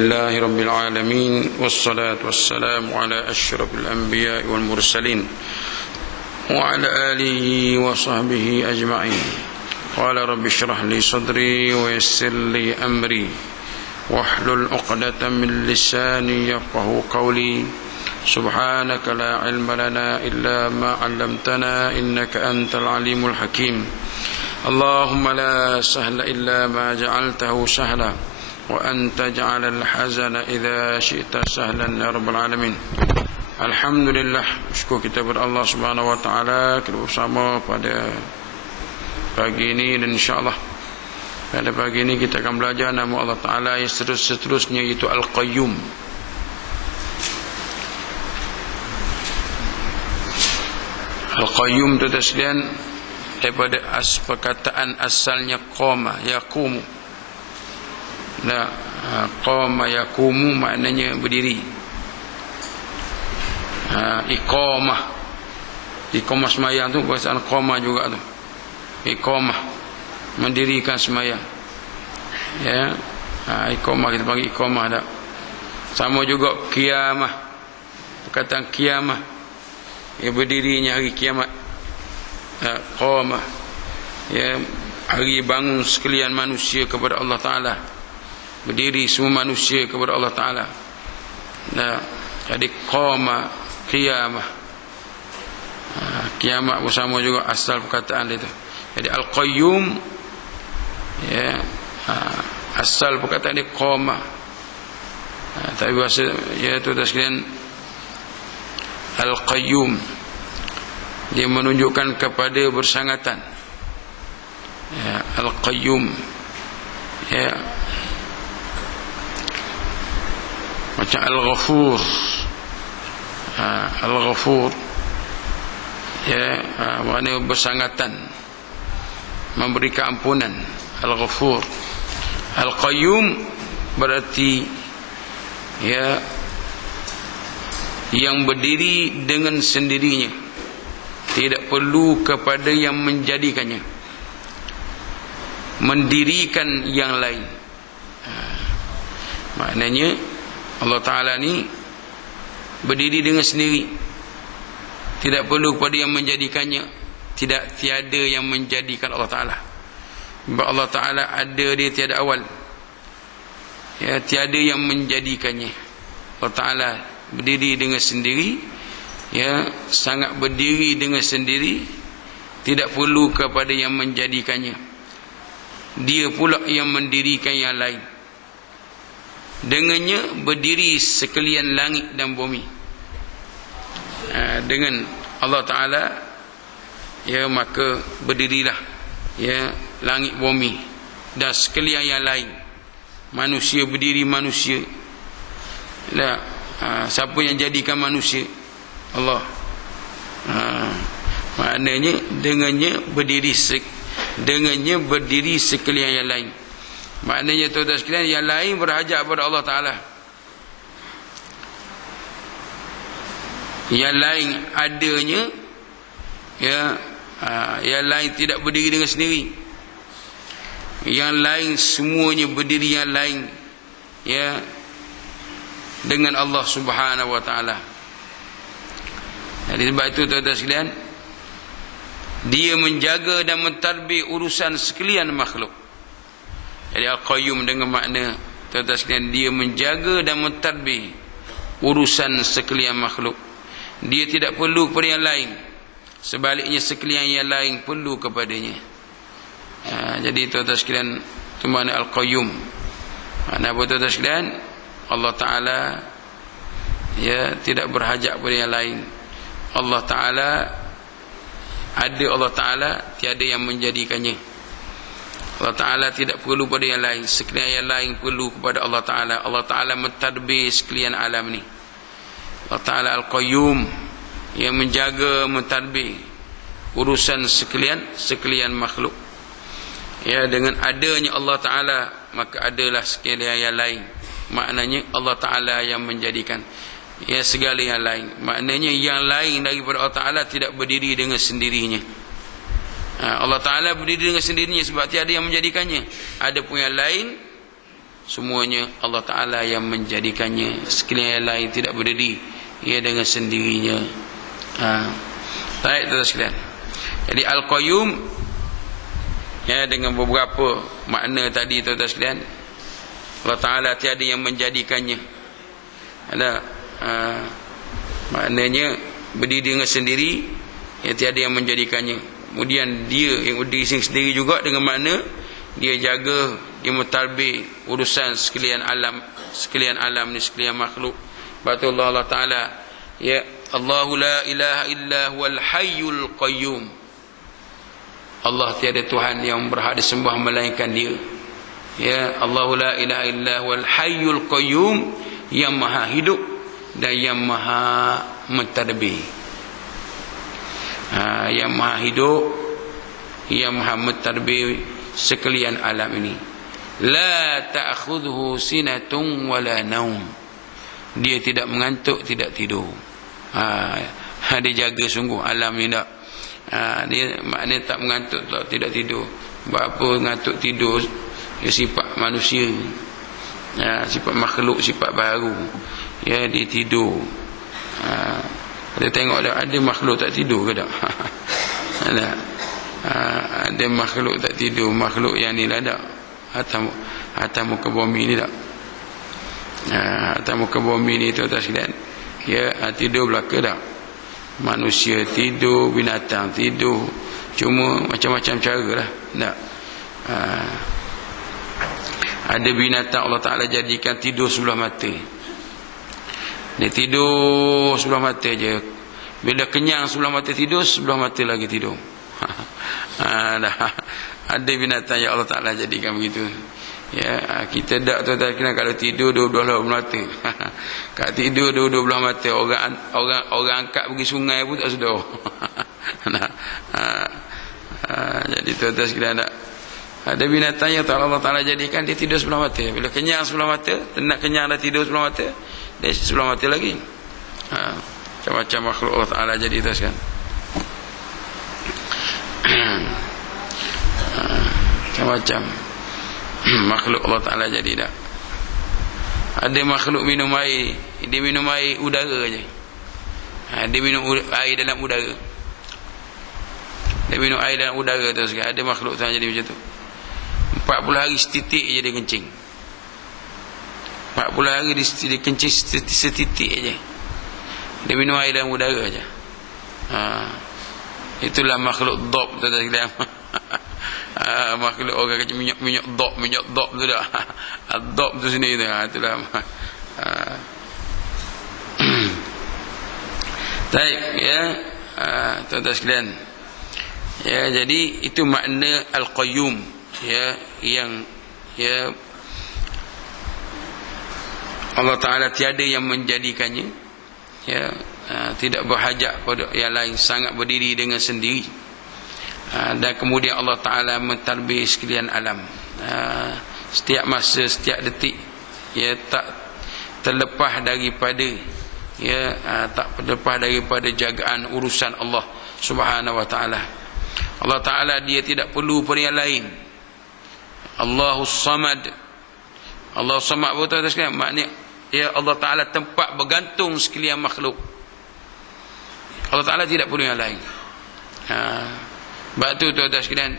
لله رب العالمين والصلاة والسلام على أشرف الأنبياء والمرسلين وعلى آله وصحبه أجمعين. قال رب اشرح لي صدري ويسر لي أمري واحلل عقدة من لساني يفقهوا قولي. سبحانك لا علم لنا إلا ما علمتنا إنك أنت العليم الحكيم. اللهم لا سهل إلا ما جعلته سهلا وأنت جعل الحزن إذا شئت سهلا يا رب العالمين. Alhamdulillah, syukur kita kepada Allah Subhanahu wa taala kita bersama pada pagi ini, dan insyaallah pada pagi ini kita akan belajar nama Allah Taala yang seterusnya, iaitu Al-Qayyum. Al-Qayyum itu sekalian daripada perkataan asalnya qama yaqumu. Nah, qama yaqumu maknanya berdiri. Iqamah semayang tu perkataan qama juga tu. Iqamah mendirikan semayang. Ya. Iqamah kita panggil iqamah dak. Sama juga qiyamah. Perkataan qiyamah, ya berdirinya hari kiamat. Qamah, ya hari bangun sekalian manusia kepada Allah Taala. Berdiri semua manusia kepada Allah Ta'ala. Nah, jadi qama, qiyamah. Kiamat bersama juga asal perkataan itu. Jadi Al-Qayyum, ya, asal perkataan ini qama. Tapi bahasa iaitu sekalian Al-Qayyum, dia menunjukkan kepada bersangatan. Ya, Al-Qayyum, ya, macam Al-Ghafur. Al-Ghafur, ya, maknanya bersangatan, memberi keampunan. Al-Ghafur. Al-Qayyum berarti, ya, yang berdiri dengan sendirinya, tidak perlu kepada yang menjadikannya, mendirikan yang lain. Maknanya Allah Ta'ala ni berdiri dengan sendiri, tidak perlu kepada yang menjadikannya. Tiada yang menjadikan Allah Ta'ala. Sebab Allah Ta'ala ada, dia tiada awal, ya, tiada yang menjadikannya. Allah Ta'ala berdiri dengan sendiri, ya, sangat berdiri dengan sendiri, tidak perlu kepada yang menjadikannya. Dia pula yang mendirikan yang lain. Dengannya berdiri sekalian langit dan bumi. Dengan Allah Ta'ala, ya, maka berdirilah, ya, langit bumi dan sekalian yang lain. Manusia berdiri manusia. Siapa yang jadikan manusia? Allah. Maknanya dengannya berdiri sekalian yang lain. Maknanya tuan-tuan sekalian, yang lain berhajat kepada Allah Ta'ala. Yang lain adanya, ya, yang lain tidak berdiri dengan sendiri. Yang lain semuanya berdiri yang lain, ya, dengan Allah Subhanahu wa Ta'ala. Jadi sebab itu tuan-tuan sekalian, dia menjaga dan mentadbir urusan sekalian makhluk. Jadi Al-Qayyum dengan makna tuan-tuan sekalian, dia menjaga dan mentadbir urusan sekalian makhluk. Dia tidak perlu kepada yang lain, sebaliknya sekalian yang lain perlu kepadanya. Jadi tuan-tuan sekalian, itu makna Al-Qayyum. Makna apa tuan-tuan sekalian? Allah Ta'ala, ya, tidak berhajat kepada yang lain. Allah Ta'ala ada, Allah Ta'ala tiada yang menjadikannya. Allah Ta'ala tidak perlu pada yang lain, sekalian yang lain perlu kepada Allah Ta'ala. Allah Ta'ala mentadbir sekalian alam ni. Allah Ta'ala Al-Qayyum, yang menjaga, mentadbir urusan sekalian makhluk. Ya, dengan adanya Allah Ta'ala, maka adalah sekalian yang lain. Maknanya Allah Ta'ala yang menjadikan, ya, segala yang lain. Maknanya yang lain daripada Allah Ta'ala tidak berdiri dengan sendirinya. Allah Ta'ala berdiri dengan sendirinya sebab tiada yang menjadikannya. Ada pun yang lain semuanya Allah Ta'ala yang menjadikannya, sekalian yang lain tidak berdiri ia dengan sendirinya. Baik, tuan-tuan sekalian. Jadi Al-Qayyum, ya, dengan beberapa makna tadi, tuan-tuan sekalian, Allah Ta'ala tiada yang menjadikannya. Ada maknanya berdiri dengan sendiri, ya, tiada yang menjadikannya. Kemudian dia yang berdiri sendiri juga dengan makna dia jaga, dia mentadbir urusan sekalian alam ni, sekalian makhluk. Betul Allah Ta'ala, ya, Allahu la ilaha illa huwal hayyul qayyum. Allah tiada Tuhan yang berhak disembah melainkan dia. Ya, Allahu la ilaha illa huwal hayyul qayyum, yang maha hidup dan yang maha mentadbir. Yang maha hidup, yang maha mentadbir sekalian alam ini. La ta'khudhuhu sinatun wala naum. Dia tidak mengantuk, tidak tidur. Dia jaga sungguh alam ni tak. Dia maknanya tak mengantuk, tidak tidur. Apa ngantuk tidur? Ya, sifat manusia, sifat makhluk, sifat baru. Ya, dia tidur. Kita tengok ada makhluk tak tidur ke tak? Ada makhluk tak tidur, makhluk yang ni lah tak. Atas muka bumi ni tak. Atas muka bumi ni, tuan-tuan sekalian, ya, tidur belaka tak. Manusia tidur, binatang tidur, cuma macam-macam cara lah tak. Ada binatang Allah Ta'ala jadikan tidur sebelah mata. Dia tidur sebelah mata je. Bila kenyang sebelah mata tidur, sebelah mata lagi tidur. Ada binatang yang Allah Ta'ala jadikan begitu. Ya, kita tak, tuan-tuan, kalau tidur dua-dua belah mata. Kalau tidur dua-dua belah mata, orang angkat pergi sungai pun tak sedar. Jadi tuan-tuan sekalian, tak, ada binatang yang Allah Ta'ala jadikan dia tidur sebelah mata. Bila kenyang sebelah mata, nak kenyang dah tidur sebelah mata, dia sebelah mata lagi. Macam-macam makhluk Allah Ta'ala jadi, tuan sekalian. Macam-macam makhluk Allah Ta'ala jadi tak. Ada makhluk minum air, dia minum air udara je. Dia minum air dalam udara. Dia minum air dalam udara tu sekali. Ada makhluk tu jadi macam tu. 40 hari setitik je dia kencing. 40 hari dia kencing setitik je. Dia minum air dalam udara je. Itulah makhluk dhab tu sekalian. Makhluk orang kata minyak dhab tu dah. Dhab tu sini tu. Itulah. Baik, ya, tuan-tuan sekalian. Ya, jadi itu makna Al-Qayyum, ya, yang, ya, Allah Ta'ala tiada yang menjadikannya, ya, tidak berhajat pada yang lain, sangat berdiri dengan sendiri. Dan kemudian Allah Ta'ala mentadbir sekalian alam. Setiap masa, setiap detik, ya, tak terlepas daripada, ya, tak terlepas daripada jagaan urusan Allah Subhanahu wa Ta'ala. Allah Ta'ala dia tidak perlu pada yang lain. Allahus Samad. Allahus Samad betul sekalian, maknanya, ya, Allah Ta'ala tempat bergantung sekalian makhluk. Allah Ta'ala tidak perlu yang lain. Sebab tu tuan-tuan sekalian,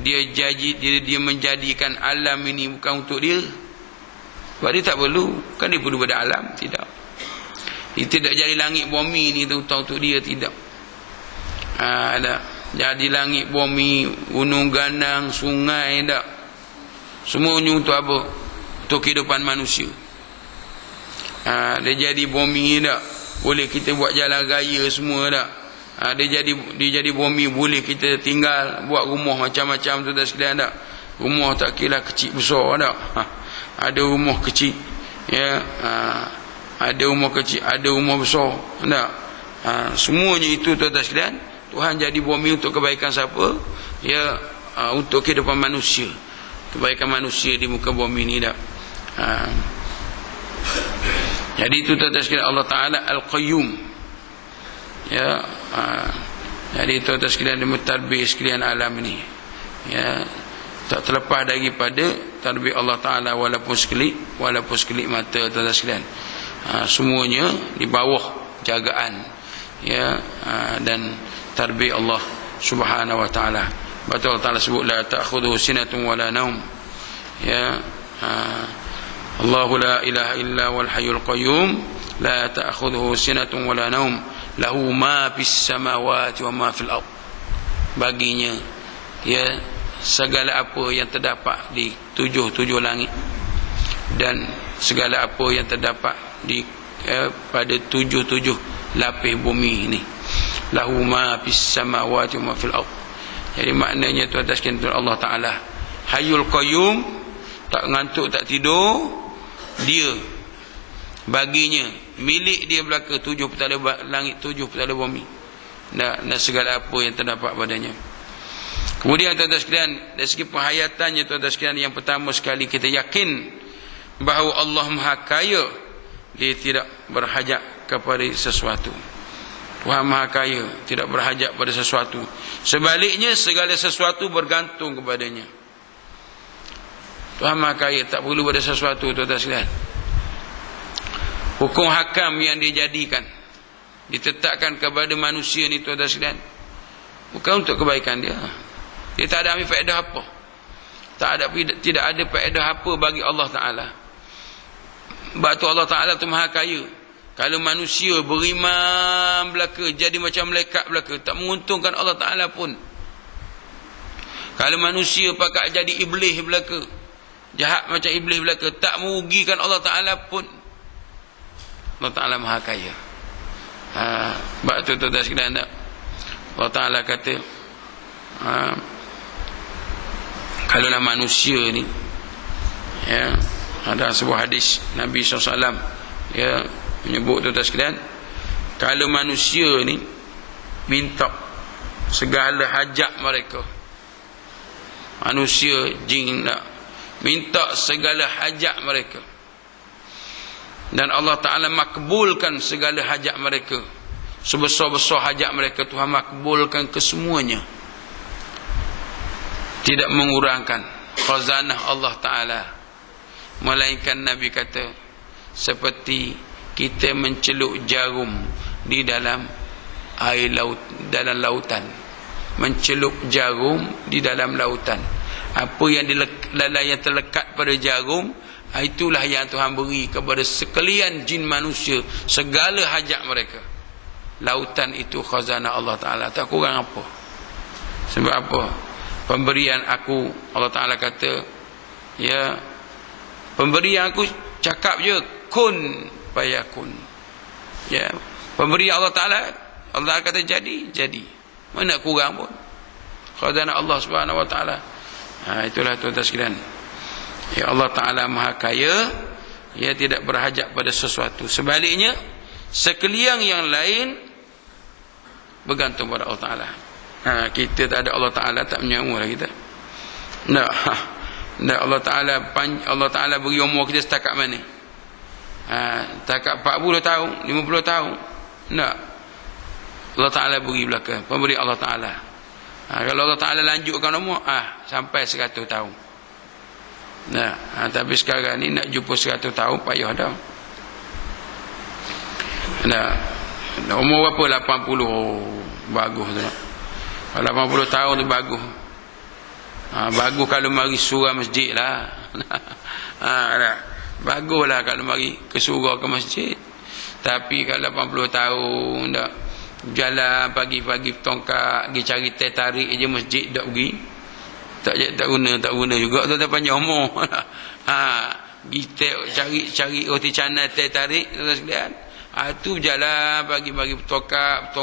dia menjadikan alam ini bukan untuk dia. Sebab dia tak perlu. Kan dia perlu pada alam? Tidak. Dia tidak jadi langit bumi ni untuk dia, tidak. Ada. Jadi langit bumi, gunung ganang, sungai, tak. Semuanya untuk apa? Untuk kehidupan manusia. Dia jadi bumi, tak. Boleh kita buat jalan raya semua, tak. Dia jadi bumi, boleh kita tinggal, buat rumah macam-macam tu, tak sekalian, tak. Rumah tak kira kecil besar, tak. Ada rumah kecil, ya. Ada rumah kecil, ada rumah besar, tak. Semuanya itu, tuan-tuan sekalian, Tuhan jadi bumi untuk kebaikan siapa? Ya, untuk kehidupan manusia, kebaikan manusia di muka bumi ni, tak. Jadi itu tuan-tuan sekalian, Allah Ta'ala Al-Qayyum, ya. Jadi tuan-tuan sekalian, dia mentadbir sekalian alam ini, ya, tak terlepas daripada tadbir Allah Ta'ala walaupun sekelip mata tuan-tuan sekalian. Semuanya di bawah jagaan dan tadbir Allah Subhanahu wa Ta'ala. Betul Allah Ta'ala sebut la ta'khudhuhu sinatun wala naum. Allahu la ilaha illa wal hayyul qayyum la ta'khudhuhu sinatun wala naum lahu ma fis samawati wa ma fil ard. Baginya segala apa yang terdapat di tujuh langit dan segala apa yang terdapat di pada tujuh lapis bumi ini. Lahu ma fis samawati wa ma fil ard. Jadi maknanya tuan-tuan sekalian, Allah Ta'ala Hayyul Qayyum, tak ngantuk tak tidur, dia baginya, milik dia belaka tujuh petala langit, tujuh petala bumi dan segala apa yang terdapat padanya. Kemudian tuan-tuan sekalian, dari segi penghayatannya tuan-tuan sekalian, yang pertama sekali kita yakin bahawa Allah Maha Kaya, dia tidak berhajat kepada sesuatu. Tuhan Maha Kaya, tidak berhajat pada sesuatu. Sebaliknya segala sesuatu bergantung kepadanya. Tuhan Maha Kaya, tak perlu pada sesuatu tuan-tuan sekalian. Hukum hakam yang dijadikan, ditetapkan kepada manusia ni tuan-tuan sekalian, bukan untuk kebaikan dia. Dia tak ada ambil faedah apa. Tidak ada faedah apa bagi Allah Ta'ala. Sebab tu Allah Ta'ala tu Maha Kaya. Kalau manusia beriman belaka, jadi macam malaikat belaka, tak menguntungkan Allah Ta'ala pun. Kalau manusia pakat jadi iblis belaka, jahat macam iblis belaka, tak merugikan Allah Ta'ala pun. Allah Ta'ala Maha Kaya. Sebab tu tuan-tuan sekalian, Allah Ta'ala kata, kalaulah manusia ni, ada sebuah hadis Nabi SAW menyebut tuan-tuan sekalian, kalau manusia ni minta segala hajat mereka, manusia jin nak minta segala hajat mereka, dan Allah Ta'ala makbulkan segala hajat mereka, sebesar-besar hajat mereka Tuhan makbulkan kesemuanya, tidak mengurangkan khazanah Allah Ta'ala. Melainkan Nabi kata, seperti kita menceluk jarum di dalam air laut, dalam lautan. Menceluk jarum di dalam lautan. Apa yang yang terlekat pada jarum, itulah yang Tuhan beri kepada sekalian jin manusia, segala hajat mereka. Lautan itu khazanah Allah Ta'ala, tak kurang apa. Sebab apa? Pemberian aku, Allah Ta'ala kata, pemberian aku cakap je, kun fayakun. Pemberian Allah Ta'ala, Allah Ta'ala kata jadi. Mana nak kurang pun. Khazanah Allah Subhanahu wa Ta'ala. Itulah tuan-tuan sekalian. Allah Ta'ala Maha Kaya, ia tidak berhajat pada sesuatu. Sebaliknya, sekalian yang lain bergantung pada Allah Ta'ala. Kita tak ada Allah Ta'ala, tak menyamu lah kita. Allah Ta'ala beri umur kita setakat mana? Setakat 40 tahun, 50 tahun. Allah Ta'ala beri belakang, pemberi Allah Ta'ala. Kalau Allah Ta'ala lanjutkan umur, sampai 100 tahun. Tapi sekarang ni nak jumpa 100 tahun payah dah. Umur berapa? 80. Bagus tu. 80 tahun tu bagus. Bagus kalau mari surau masjid lah. Bagus lah kalau mari ke surau ke masjid. Tapi kalau 80 tahun dah jalan pagi-pagi tongkat pergi cari teh tarik je masjid tak pergi. Tak guna juga tu, tak panjang umur. Kita cari roti canai teh tarik tu sekalian. Tu jalan pagi-pagi tongkat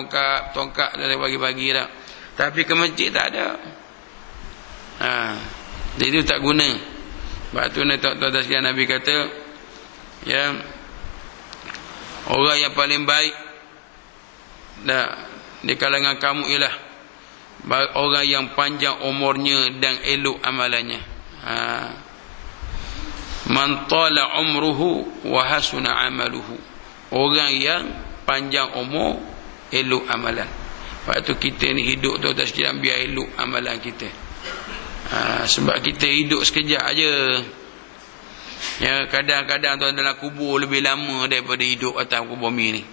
pagi-pagi dah. Tapi ke masjid tak ada. Jadi itu tak guna. Sebab tu tuan-tuan sekalian, Nabi kata, orang yang paling baik di kalangan kamu ialah orang yang panjang umurnya dan elok amalannya. Man tala umruhu wa hasuna amaluhu. Orang yang panjang umur, elok amalan. Lepas tu kita ni hidup tu atas sekalian, biar elok amalan kita. Sebab kita hidup sekejap aje. Ya, kadang-kadang tuan dalam kubur lebih lama daripada hidup atas muka bumi ni.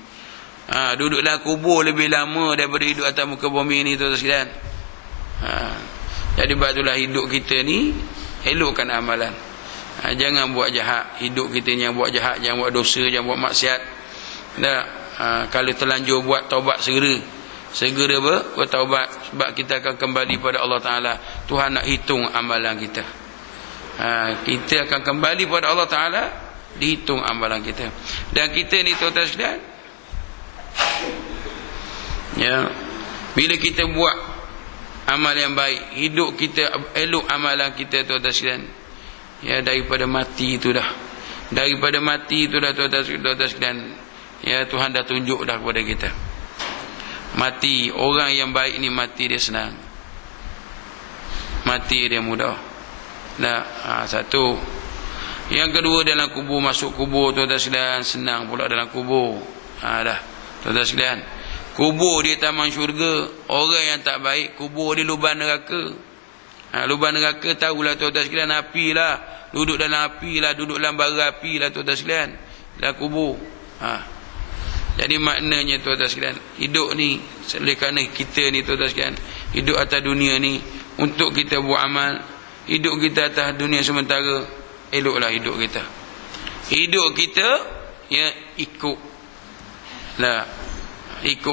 Duduk dalam kubur lebih lama daripada hidup atas muka bumi ni, tuan-tuan sekalian. Jadi sebab itulah hidup kita ni elokkan amalan. Jangan buat jahat. Hidup kita ni yang buat jahat, jangan buat dosa, jangan buat maksiat. Kalau terlanjur buat, taubat segera bertaubat, sebab kita akan kembali pada Allah Ta'ala. Tuhan nak hitung amalan kita. Kita akan kembali pada Allah Ta'ala, dihitung amalan kita. Dan kita ni tuan-tuan sekalian, ya, bila kita buat amal yang baik, hidup kita elok amalan kita, tuan-tuan sekalian, ya, daripada mati itu dah. Daripada mati itu dah, tuan-tuan sekalian, ya, Tuhan dah tunjuk dah kepada kita. Mati, orang yang baik ni mati dia senang, mati dia mudah. Satu. Yang kedua, dalam kubur, masuk kubur, tuan-tuan sekalian, senang pula dalam kubur. Dah, tuan-tuan sekalian, kubur dia taman syurga. Orang yang tak baik, kubur dia lubang neraka. Lubang neraka tahulah tuan-tuan sekalian, api lah. Duduk dalam api lah, duduk dalam bara api lah, tuan-tuan sekalian, dalam kubur. Jadi maknanya tuan-tuan sekalian, hidup ni, oleh kerana kita ni tuan-tuan sekalian, hidup atas dunia ni untuk kita buat amal. Hidup kita atas dunia sementara, eloklah hidup kita. Hidup kita, ya, ikut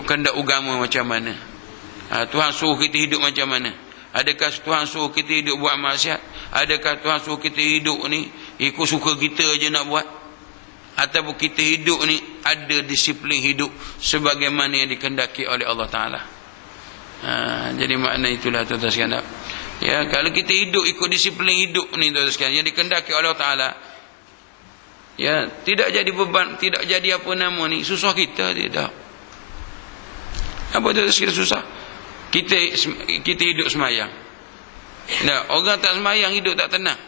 kehendak agama macam mana. Tuhan suruh kita hidup macam mana. Adakah Tuhan suruh kita hidup buat maksiat? Adakah Tuhan suruh kita hidup ni ikut suka kita je nak buat? Ataupun kita hidup ni ada disiplin hidup sebagaimana yang dikehendaki oleh Allah Ta'ala. Jadi makna itulah tuan-tuan sekalian. Ya, kalau kita hidup ikut disiplin hidup ni, tuan-tuan sekalian, yang dikehendaki oleh Allah Ta'ala, ya, tidak jadi beban, tidak jadi apa nama ni, susah kita tidak. Apa tuan-tuan sekalian susah? Kita hidup semayang. Orang tak semayang hidup tak tenang.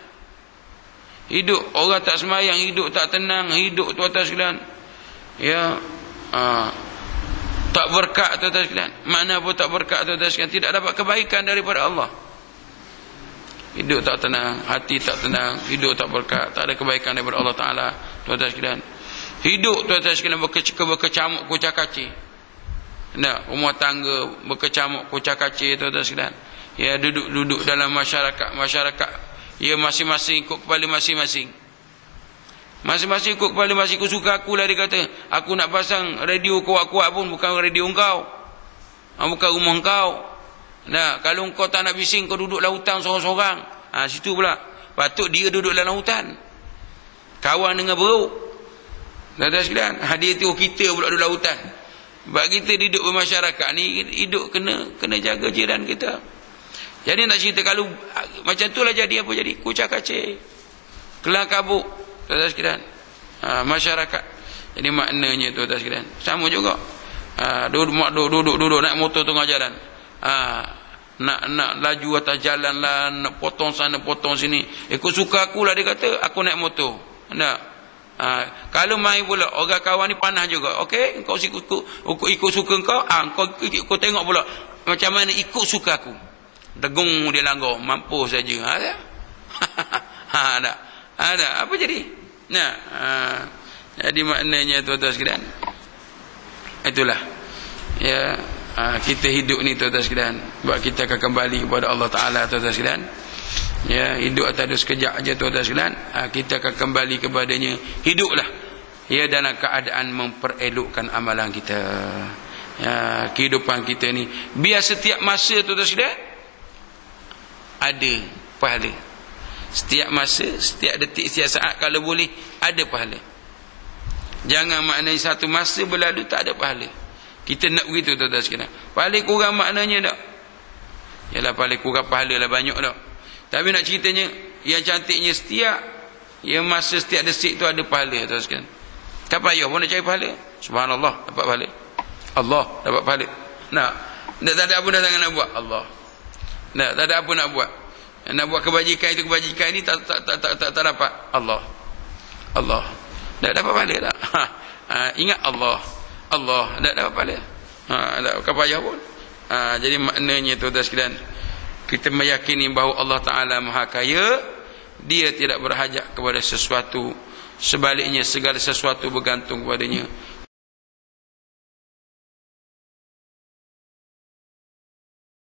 Orang tak semayang hidup tak tenang, hidup tuan-tuan sekalian, ya, tak berkat, tuan-tuan sekalian. Mana pun tak berkat, tuan-tuan sekalian, tidak dapat kebaikan daripada Allah. Hidup tak tenang, hati tak tenang, hidup tak berkat, tak ada kebaikan daripada Allah Ta'ala, tuan-tuan sekalian. Hidup tuan-tuan sekalian berkecamuk kucak-kacir. Rumah tangga berkecamuk kucak-kacir, tuan-tuan sekalian. Ya, duduk dalam masyarakat, ya, masing-masing ikut kepala masing-masing. Masing-masing ikut kepala masing. Aku suka akulah, dia kata. Aku nak pasang radio kuat-kuat pun bukan radio engkau, bukan rumah engkau. Kalau engkau tak nak bising, kau duduk dalam hutan seorang-seorang. Situ pula. Patut dia duduk dalam hutan, kawan dengan beruk. Tuan-tuan sekalian, dia tu kita pula duduk dalam hutan. Sebab kita hidup bermasyarakat ni, hidup kena jaga jiran kita. Jadi nak cerita, kalau macam tu lah jadi apa jadi? Kucak-kacir, kelang kabut, tuan-tuan sekalian. Masyarakat. Jadi maknanya tuan-tuan sekalian, sama juga. Duduk naik motor tengah jalan. Nak laju atas jalan lah, nak potong sana potong sini. Ikut suka aku lah, dia kata. Aku naik motor. Kalau main pula orang kawan ni panah juga. Okey, kau ikut suka kau, kau tengok pula macam mana ikut suka aku. Degung dia langgar, mampu saja. Ada apa jadi? Jadi maknanya tuan-tuan sekalian, itulah, ya, kita hidup ni tuan-tuan sekalian, sebab kita akan kembali kepada Allah Ta'ala, tuan-tuan sekalian. Ya, hidup atas itu sekejap aja, tuan-tuan sekalian. Kita akan kembali kepadanya. Hiduplah, ya, dalam keadaan memperelokkan amalan kita. Ya, kehidupan kita ni biar setiap masa, tuan-tuan sekalian, ada pahala. Setiap masa, setiap detik, setiap saat, kalau boleh ada pahala. Jangan maknanya satu masa berlalu tak ada pahala. Kita nak begitu, tuan-tuan sekalian. Pahala kurang maknanya tak? Yalah, pahala kurang, pahala lah banyak tak? Tapi nak ceritanya, yang cantiknya setiap, yang masa setiap detik tu ada pahala, tuan-tuan sekalian. Tak payah pun nak cari pahala. Subhanallah, dapat pahala. Allah dapat pahala. Tak ada apa dah sangat nak buat. Allah. Tak ada apa nak buat. Nak buat kebajikan itu, kebajikan ini tak dapat. Allah. Tak dapat pahala tak? Ingat Allah. Tak dapat pahala. Tak payah pun. Jadi maknanya tuan-tuan sekalian, Kita meyakini bahawa Allah Ta'ala Maha Kaya. Dia tidak berhajat kepada sesuatu. Sebaliknya segala sesuatu bergantung kepadanya.